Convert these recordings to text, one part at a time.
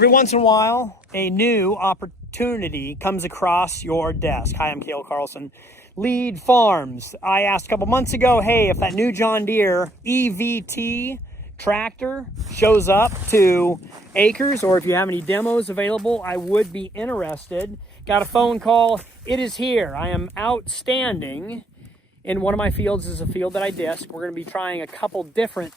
Every once in a while, a new opportunity comes across your desk. Hi, I'm Cale Carlson. Lead Farms. I asked a couple months ago, hey, if that new John Deere EVT tractor shows up to acres, or if you have any demos available, I would be interested. Got a phone call. It is here. I am outstanding in one of my fields. Is a field that I disc. We're going to be trying a couple different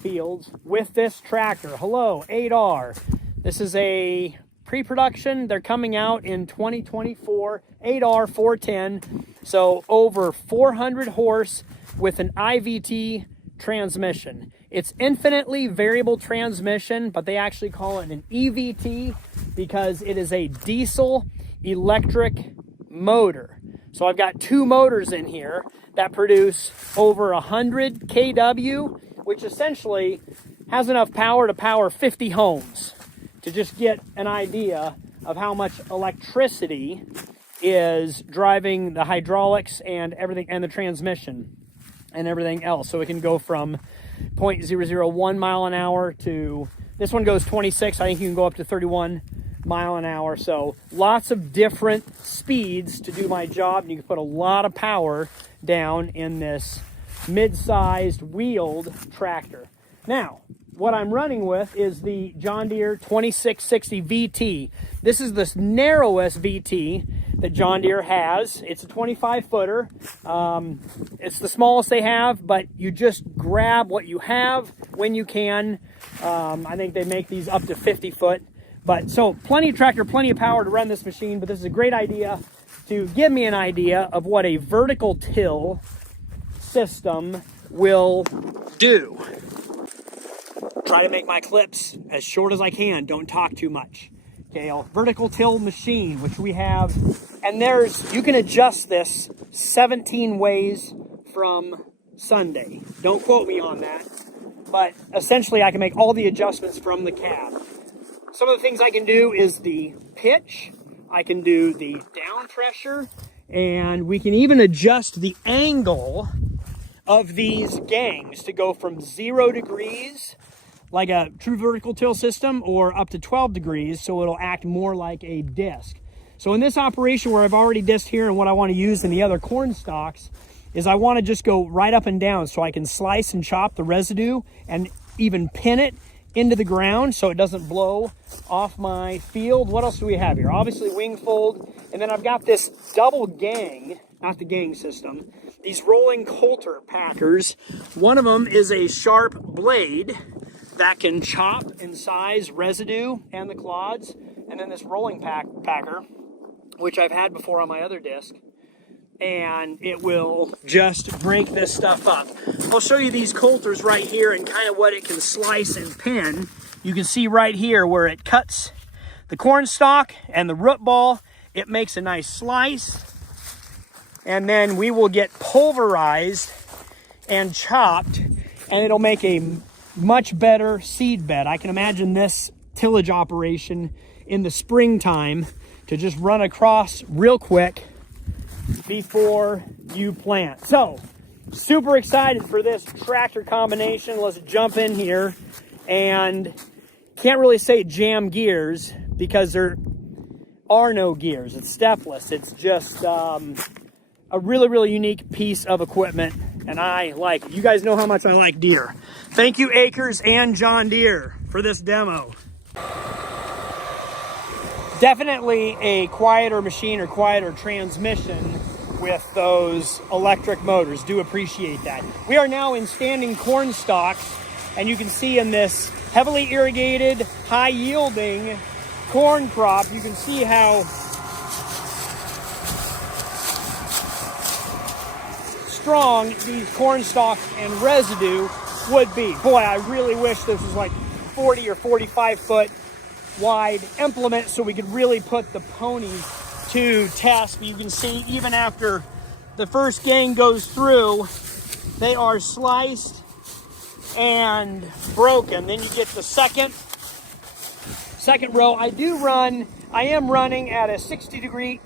fields with this tractor. Hello, 8R. This is a pre-production. They're coming out in 2024, 8R 410. So over 400 horse with an EVT transmission. It's infinitely variable transmission, but they actually call it an EVT because it is a diesel electric motor. So I've got two motors in here that produce over 100 kW, which essentially has enough power to power 50 homes. To just get an idea of how much electricity is driving the hydraulics and everything, and the transmission and everything else. So it can go from 0.001 mile an hour to, this one goes 26. I think you can go up to 31 mile an hour. So lots of different speeds to do my job. And you can put a lot of power down in this mid-sized wheeled tractor. Now, what I'm running with is the John Deere 2660 VT. This is the narrowest VT that John Deere has. It's a 25-footer. It's the smallest they have, but you just grab what you have when you can. I think they make these up to 50 foot. But so plenty of tractor, plenty of power to run this machine, but this is a great idea to give me an idea of what a vertical till system will do. Try to make my clips as short as I can. Don't talk too much. Okay, a vertical till machine, which we have, and you can adjust this 17 ways from Sunday. Don't quote me on that, but essentially I can make all the adjustments from the cab. Some of the things I can do is the pitch, I can do the down pressure, and we can even adjust the angle of these gangs to go from 0 degrees like a true vertical till system, or up to 12 degrees, so it'll act more like a disc. So in this operation where I've already disked here, and what I want to use in the other corn stalks is I want to just go right up and down so I can slice and chop the residue and even pin it into the ground so it doesn't blow off my field. What else do we have here? Obviously wing fold, and then I've got this double gang, not the gang system, these rolling coulter packers. One of them is a sharp blade that can chop and size residue and the clods, and then this rolling packer, which I've had before on my other disc, and it will just break this stuff up. I'll show you these coulters right here and kind of what it can slice and pin. You can see right here where it cuts the corn stalk and the root ball. It makes a nice slice, and then we will get pulverized and chopped, and it'll make a much better seed bed. I can imagine this tillage operation in the springtime to just run across real quick before you plant. So super excited for this tractor combination. Let's jump in here, and can't really say jam gears because there are no gears. It's stepless. It's just a really unique piece of equipment, and I like it. You guys know how much I like Deere. Thank you, Acres and John Deere, for this demo. Definitely a quieter machine or quieter transmission with those electric motors. Do appreciate that. We are now in standing corn stalks, and you can see in this heavily irrigated, high yielding corn crop, you can see how strong these corn stalks and residue would be. Boy, I really wish this was like 40 or 45 foot wide implement so we could really put the ponies to test. But you can see even after the first gang goes through, they are sliced and broken. Then you get the second row. I am running at a 6 degree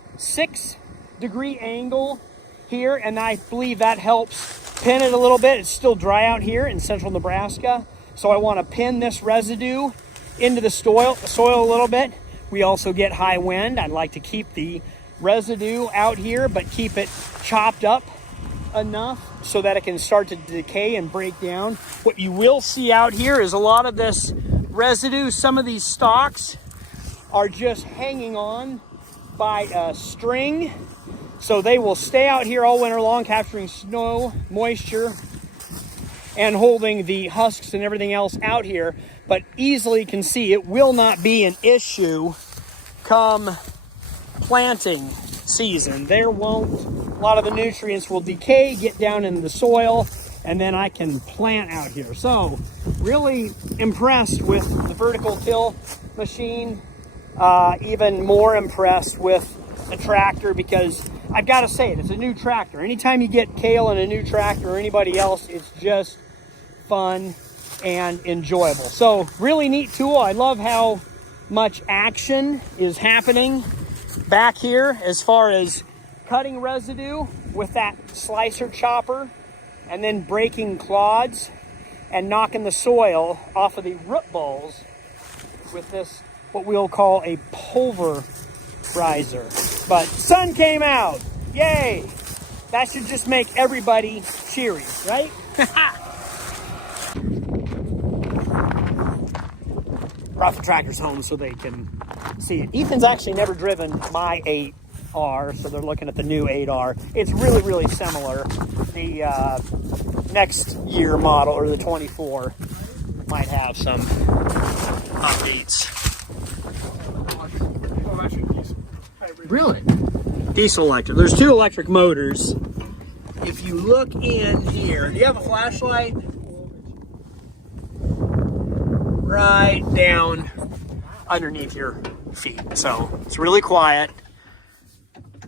angle here, and I believe that helps pin it a little bit. It's still dry out here in central Nebraska, so I want to pin this residue into the soil a little bit. We also get high wind. I'd like to keep the residue out here, but keep it chopped up enough so that it can start to decay and break down. What you will see out here is a lot of this residue. Some of these stalks are just hanging on by a string, so they will stay out here all winter long, capturing snow, moisture, and holding the husks and everything else out here. But easily can see it will not be an issue come planting season. There won't, a lot of the nutrients will decay, get down into the soil, and then I can plant out here. So really impressed with the vertical till machine. Even more impressed with the tractor, because I've got to say it's a new tractor. Anytime you get Kale in a new tractor or anybody else, it's just fun and enjoyable. So really neat tool. I love how much action is happening back here as far as cutting residue with that slicer chopper, and then breaking clods and knocking the soil off of the root balls with this, what we'll call a pulverizer. But sun came out, yay! That should just make everybody cheery, right? Brought the tractors home so they can see it. Ethan's actually never driven my 8R, so they're looking at the new 8R. It's really, really similar. The next year model, or the 24, might have some updates. Really? Diesel electric. There's 2 electric motors. If you look in here, do you have a flashlight? Right down underneath your feet. So it's really quiet.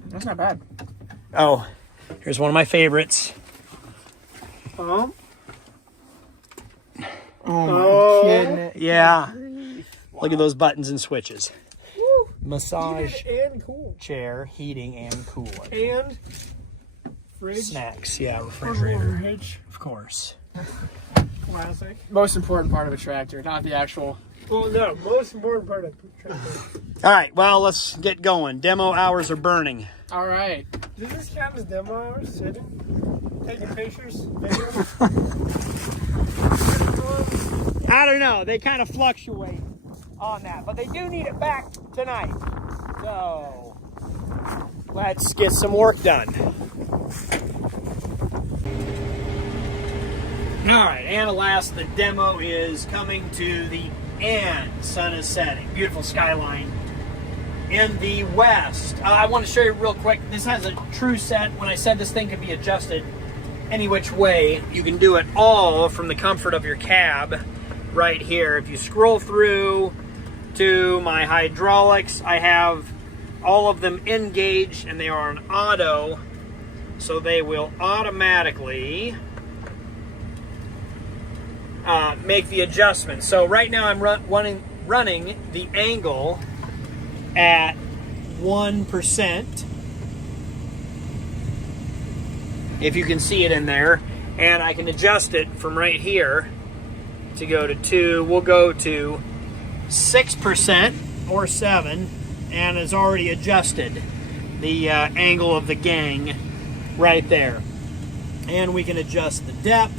That's not bad. Oh, here's one of my favorites. Oh my goodness. Yeah. Look at those buttons and switches. Woo. Massage Heated and cool. chair, heating and cooling. And fridge. Snacks, yeah, refrigerator. Fridge. Of course. Classic. Most important part of a tractor, not the actual. Well, no, most important part of a tractor. All right, well, let's get going. Demo hours are burning. All right. Does this count as demo hours? Taking pictures? Videos? I don't know. They kind of fluctuate on that, but they do need it back tonight. So let's get some work done. All right, and alas, the demo is coming to the end. Sun is setting. Beautiful skyline in the west. I want to show you real quick. This has a true set. When I said this thing could be adjusted any which way, you can do it all from the comfort of your cab right here. If you scroll through to my hydraulics, I have all of them engaged, and they are on auto, so they will automatically make the adjustment. So right now I'm running the angle at 1%, if you can see it in there, and I can adjust it from right here to go to 2. We'll go to 6% or 7, and it's already adjusted the angle of the gang right there. And we can adjust the depth,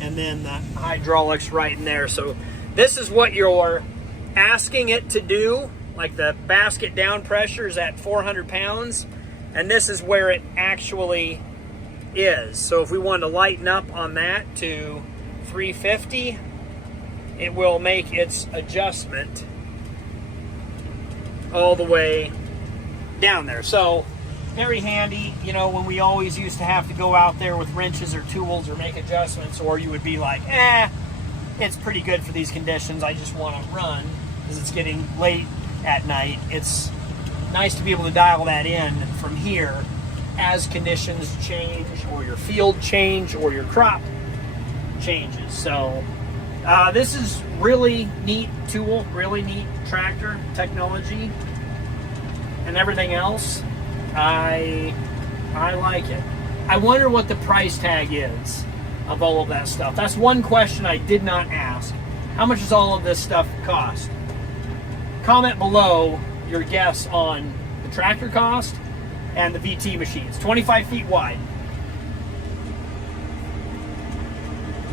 and then the hydraulics right in there. So this is what you're asking it to do. Like the basket down pressure is at 400 pounds, and this is where it actually is. So if we wanted to lighten up on that to 350, it will make its adjustment all the way down there. So very handy, you know, when we always used to have to go out there with wrenches or tools or make adjustments, or you would be like, it's pretty good for these conditions, I just want to run because it's getting late at night. It's nice to be able to dial that in from here as conditions change, or your field change, or your crop changes. So this is really neat tool, really neat tractor technology, and everything else. I like it. I wonder what the price tag is of all of that stuff. That's one question I did not ask. How much does all of this stuff cost? Comment below your guess on the tractor cost and the VT machines. 25 feet wide.